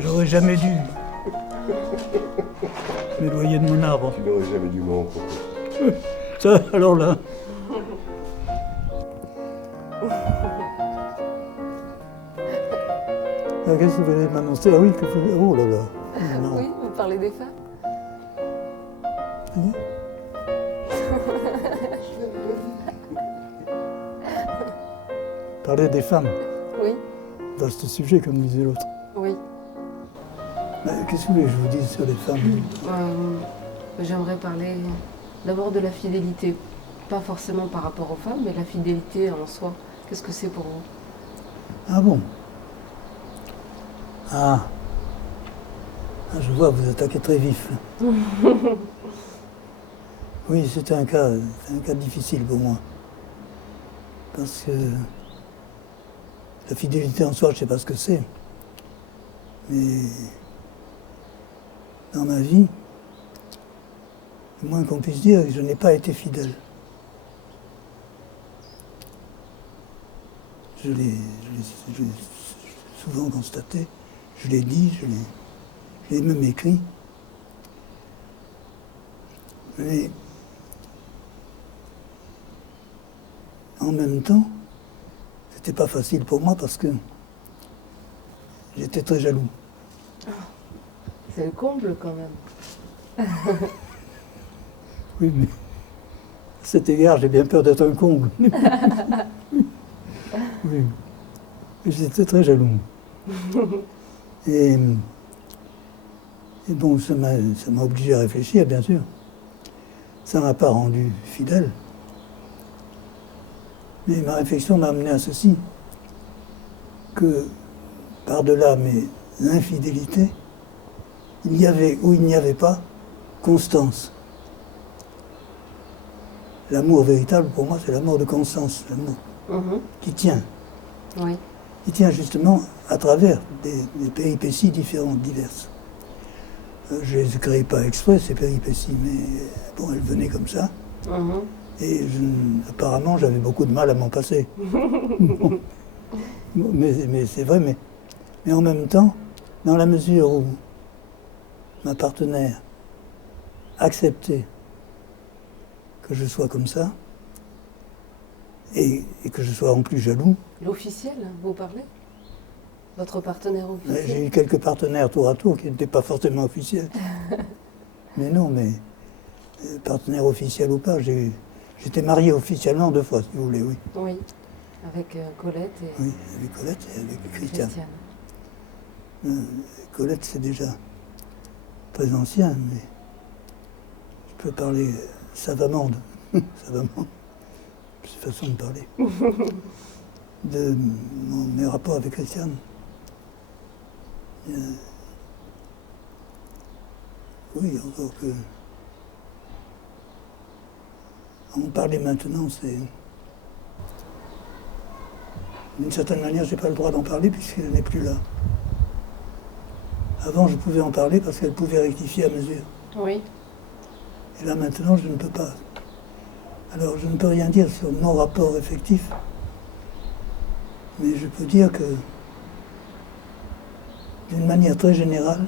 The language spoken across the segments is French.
J'aurais jamais dû m'éloigner de mon arbre. Tu n'aurais jamais dû m'en proposer. Ça, alors là. Ah, qu'est-ce que vous allez m'annoncer? Ah oui, que vous... Oh là là. Non. Oui, vous parlez des femmes. Oui. Parler des femmes. Oui, Vaste sujet, comme disait l'autre. oui. Qu'est-ce que vous voulez que je vous dise sur les femmes? J'aimerais parler d'abord de la fidélité. Pas forcément par rapport aux femmes, mais la fidélité en soi. Qu'est-ce que c'est pour vous? Ah bon? Ah, je vois, vous attaquez très vif. Là. Oui, c'est un cas difficile pour moi. Parce que la fidélité en soi, je ne sais pas ce que c'est. Mais dans ma vie, le moins qu'on puisse dire, je n'ai pas été fidèle. Je l'ai souvent constaté, je l'ai dit, je l'ai même écrit. Mais en même temps, c'était pas facile pour moi parce que j'étais très jaloux. C'est le comble quand même. Oui, mais à cet égard, j'ai bien peur d'être un comble. Oui, mais j'étais très jaloux. Et bon, ça m'a obligé à réfléchir, bien sûr. Ça ne m'a pas rendu fidèle. Mais ma réflexion m'a amené à ceci, que par-delà mes infidélités, il y avait ou il n'y avait pas constance. L'amour véritable, pour moi, c'est l'amour de constance, l'amour qui tient. Oui. Qui tient justement à travers des péripéties différentes, diverses. Je ne les créais pas exprès, ces péripéties, mais bon, elles venaient comme ça. Et apparemment, j'avais beaucoup de mal à m'en passer. Bon. Mais c'est vrai, mais en même temps, dans la mesure où ma partenaire acceptait que je sois comme ça, et que je sois en plus jaloux. L'officiel, vous parlez? Votre partenaire officiel? J'ai eu quelques partenaires tour à tour qui n'étaient pas forcément officiels. Mais non, mais partenaire officiel ou pas, j'étais marié officiellement 2 fois, si vous voulez, oui. Oui, avec Colette et... Oui, avec Colette et avec Christiane. Colette, c'est déjà très ancien, mais je peux parler savamment, savamment, c'est façon de parler, de mes rapports avec Christiane. Oui, encore que... En parler maintenant, c'est... D'une certaine manière, je n'ai pas le droit d'en parler puisqu'elle n'est plus là. Avant, je pouvais en parler parce qu'elle pouvait rectifier à mesure. Oui. Et là, maintenant, je ne peux pas. Alors, je ne peux rien dire sur nos rapports effectifs, mais je peux dire que, d'une manière très générale,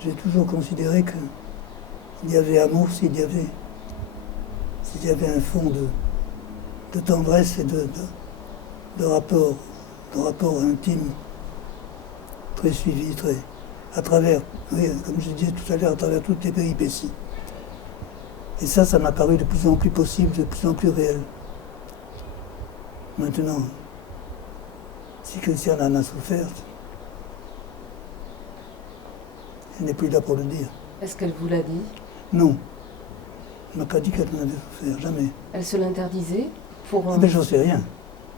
j'ai toujours considéré qu'il y avait amour s'il y avait un fond de tendresse et de rapport intime, très suivi, très à travers, oui, comme je disais tout à l'heure, à travers toutes les péripéties. Et ça m'a paru de plus en plus possible, de plus en plus réel. Maintenant, si Christiane en a souffert, elle n'est plus là pour le dire. Est-ce qu'elle vous l'a dit? Non. Elle ne m'a pas dit qu'elle en avait souffert, jamais. Elle se l'interdisait pour... Mais j'en sais rien.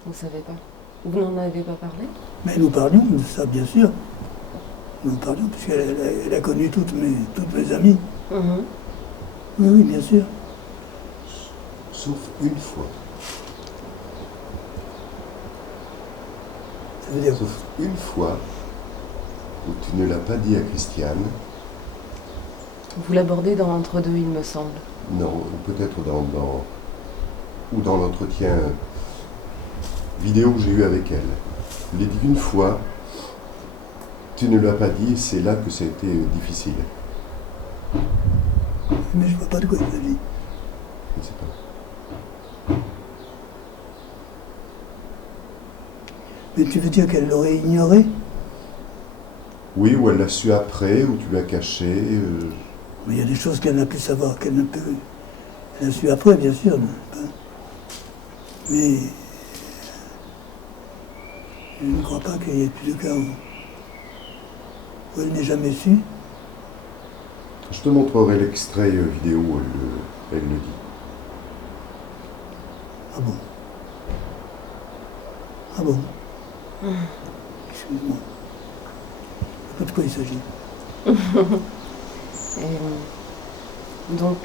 Vous ne savez pas? Vous n'en avez pas parlé? Mais nous parlions de ça, bien sûr. Nous en parlions, puisqu'elle a connu toutes mes amies. Oui, bien sûr. Sauf une fois. Ça veut dire... Sauf une fois où tu ne l'as pas dit à Christiane. Vous l'abordez dans Entre-deux, il me semble. Non, ou peut-être dans l'entretien vidéo que j'ai eu avec elle. Je l'ai dit une fois, Tu ne l'as pas dit, et c'est là que ça a été difficile. Mais je vois pas de quoi il s'agit. Je ne sais pas. Mais tu veux dire qu'elle l'aurait ignoré? Oui, ou elle l'a su après, ou tu l'as caché. Mais il y a des choses qu'elle n'a pu savoir, qu'elle n'a pu... Elle a su après, bien sûr. Mais je ne crois pas qu'il y ait plus de cas où elle n'ait jamais su. Je te montrerai l'extrait vidéo où elle le dit. Ah bon? Ah bon? Excuse-moi. Je sais pas de quoi il s'agit. Et, donc,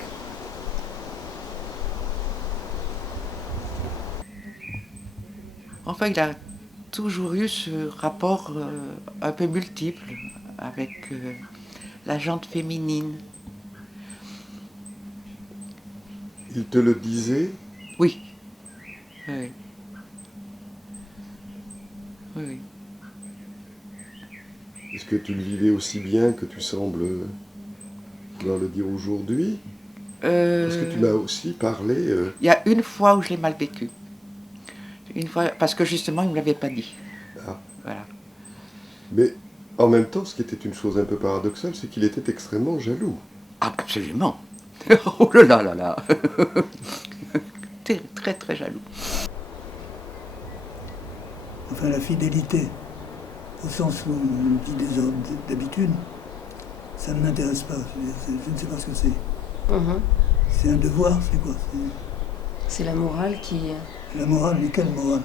enfin, il a toujours eu ce rapport un peu multiple avec la jante féminine. Il te le disait? Oui. Oui. Oui. Est-ce que tu le vivais aussi bien que tu sembles vouloir le dire aujourd'hui? Parce que tu m'as aussi parlé... Il y a une fois où je l'ai mal vécu. Une fois, parce que justement, il ne me l'avait pas dit. Ah. Voilà. Mais en même temps, ce qui était une chose un peu paradoxale, c'est qu'il était extrêmement jaloux. Ah, absolument. Oh là là là là. Très, très, très jaloux. Enfin, la fidélité, au sens où on dit des ordres d'habitude, ça ne m'intéresse pas. Je ne sais pas ce que c'est. C'est un devoir, c'est quoi? c'est la morale qui... La morale, mais quelle morale?